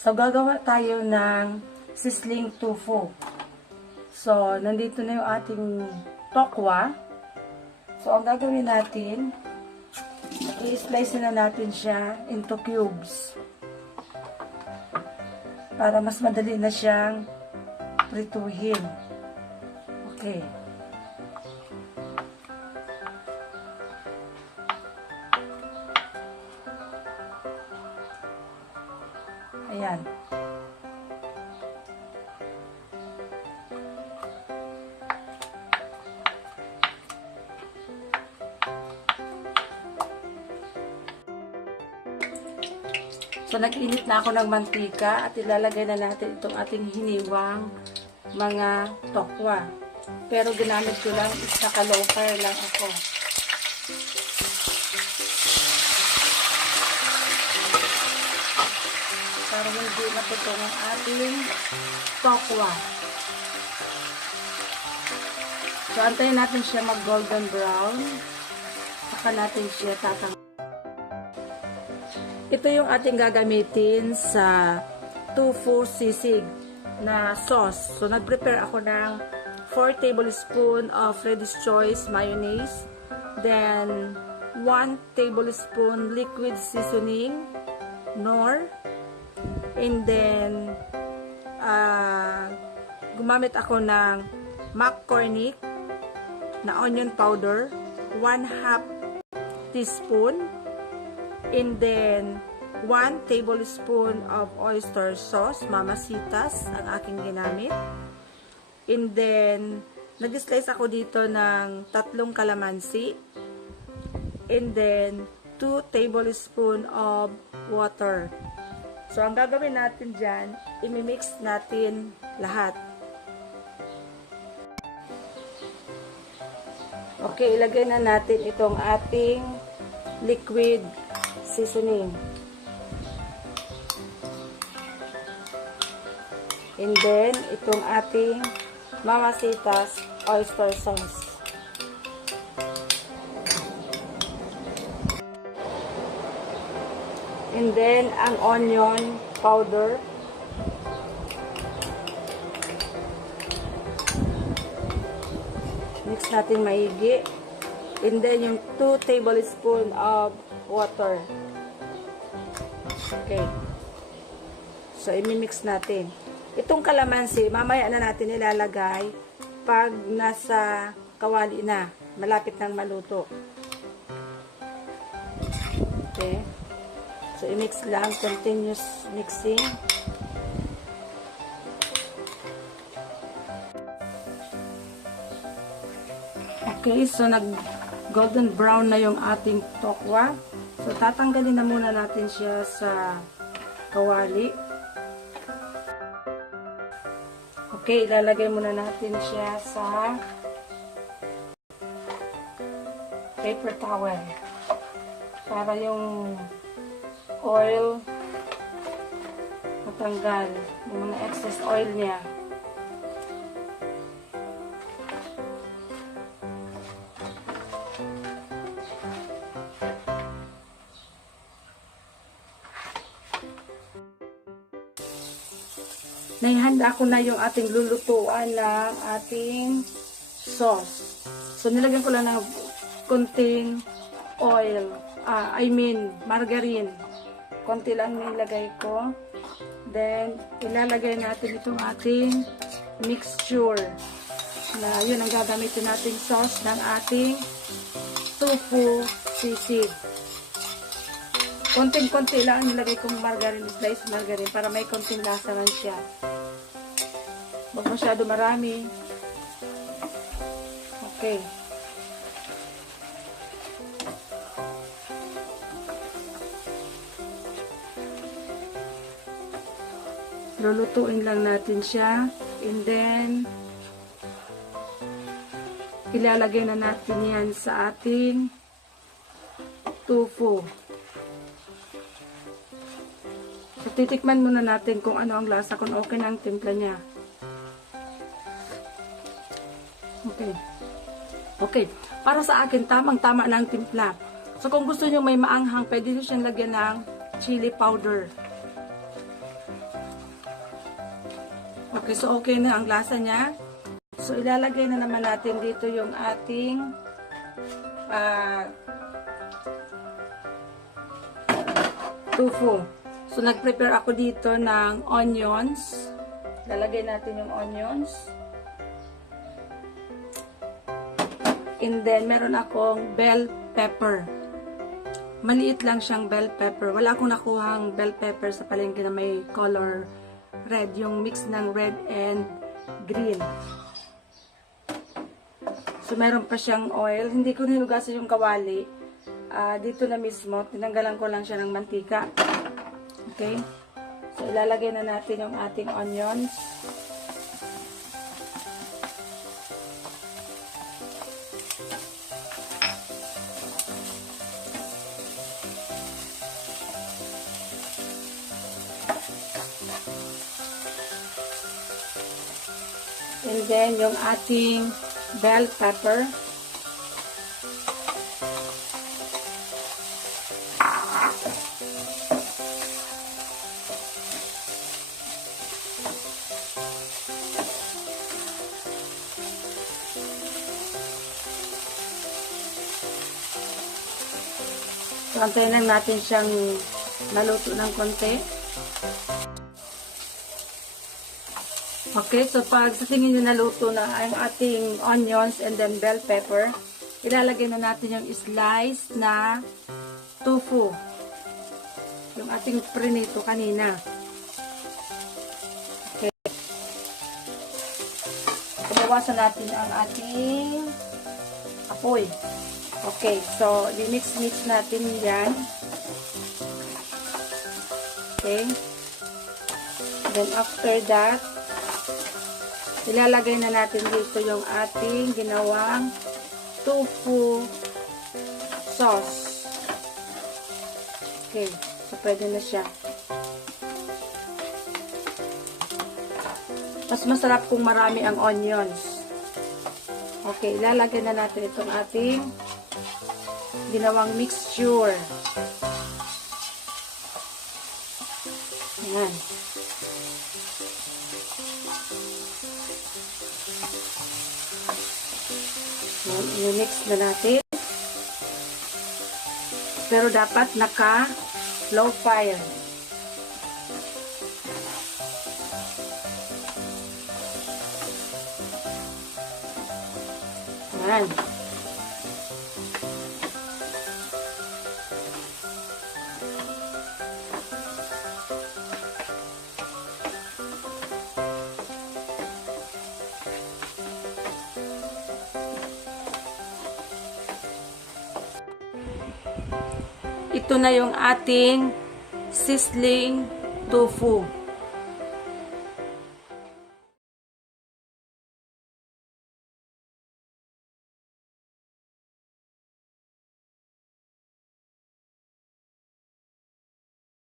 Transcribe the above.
So, gagawa tayo ng Sisig Tufo. So, nandito na yung ating tokwa. So, ang gagawin natin, i-slice na natin siya into cubes. Para mas madali na siyang prituhin. Okay. Ayan. So, nag-init na ako ng mantika at ilalagay na natin itong ating hiniwang mga tokwa. Pero ginamit ko lang, naka-low fire lang ako. Para hindi maputong ang ating tokwa. So, antayin natin siya mag-golden brown. Saka natin siya tatang. Ito yung ating gagamitin sa tofu sisig na sauce. So, nag-prepare ako ng 4 tablespoon of Reader's Choice mayonnaise. Then, 1 tablespoon liquid seasoning, nor. And then, gumamit ako ng mac cornic na onion powder, 1/2 teaspoon. And then, 1 tablespoon of oyster sauce, mamasitas, ang aking ginamit. And then, nag-slice ako dito ng 3 kalamansi. And then, 2 tablespoon of water. So, ang gagawin natin dyan, imimix natin lahat. Okay, ilagay na natin itong ating liquid seasoning. And then, itong ating mamasitas oyster sauce. And then, ang onion powder. Mix natin maigi. And then, yung 2 tablespoon of water. Okay. So, imimix natin. Itong kalamansi, mamaya na natin ilalagay pag nasa kawali na. Malapit nang maluto. Okay. So, imix lang. Continuous mixing. Okay. So, golden brown na yung ating tokwa. So, tatanggalin na muna natin siya sa kawali. Okay, ilalagay muna natin siya sa paper towel para yung oil matanggal, yung mga excess oil niya. Naihanda ko na yung ating lulutuan ng ating sauce. So, nilagyan ko lang ng konting oil. Margarine. Konti lang nilagay ko. Then, ilalagay natin itong ating mixture. Na yun ang gagamitin nating sauce ng ating tofu sisig. Konting-konti lang nilagay kong margarine, slice margarine para may konting lasa lang siya. Huwag masyado marami. Okay. Lulutuin lang natin siya. And then, ilalagay na natin yan sa ating tofu. So, titikman muna natin kung ano ang lasa, kung okay na ang timpla niya. Okay. Okay. Para sa akin, tamang-tama na ang timpla. So, kung gusto nyo may maanghang, pwede nyo siyang lagyan ng chili powder. Okay, so okay na ang lasa niya. So, ilalagay na naman natin dito yung ating tofu. So, nag-prepare ako dito ng onions. Lalagay natin yung onions. And then, meron akong bell pepper. Maliit lang siyang bell pepper. Wala akong nakuhang bell pepper sa palengke na may color red. Yung mix ng red and green. So, meron pa siyang oil. Hindi ko nilugasan yung kawali. Dito na mismo, tinanggalan ko lang siya ng mantika. Okay? So, ilalagay na natin yung ating onions. And then, yung ating bell pepper. So, antayin lang natin siyang maluto ng konti. Okay, so pag sa tingin nyo naluto na ang ating onions and then bell pepper, ilalagay na natin yung slice na tofu. Yung ating prinito kanina. Okay. Bawasan natin ang ating apoy. Okay, so mix natin yan. Okay. Then after that, ilalagay na natin dito yung ating ginawang tofu sauce. Okay. So, pwede na siya. Mas masarap kung marami ang onions. Okay. Ilalagay na natin itong ating ginawang mixture. Ayan. I-mix na natin. Pero dapat naka-low fire. Ayan. Ito na yung ating sizzling tofu.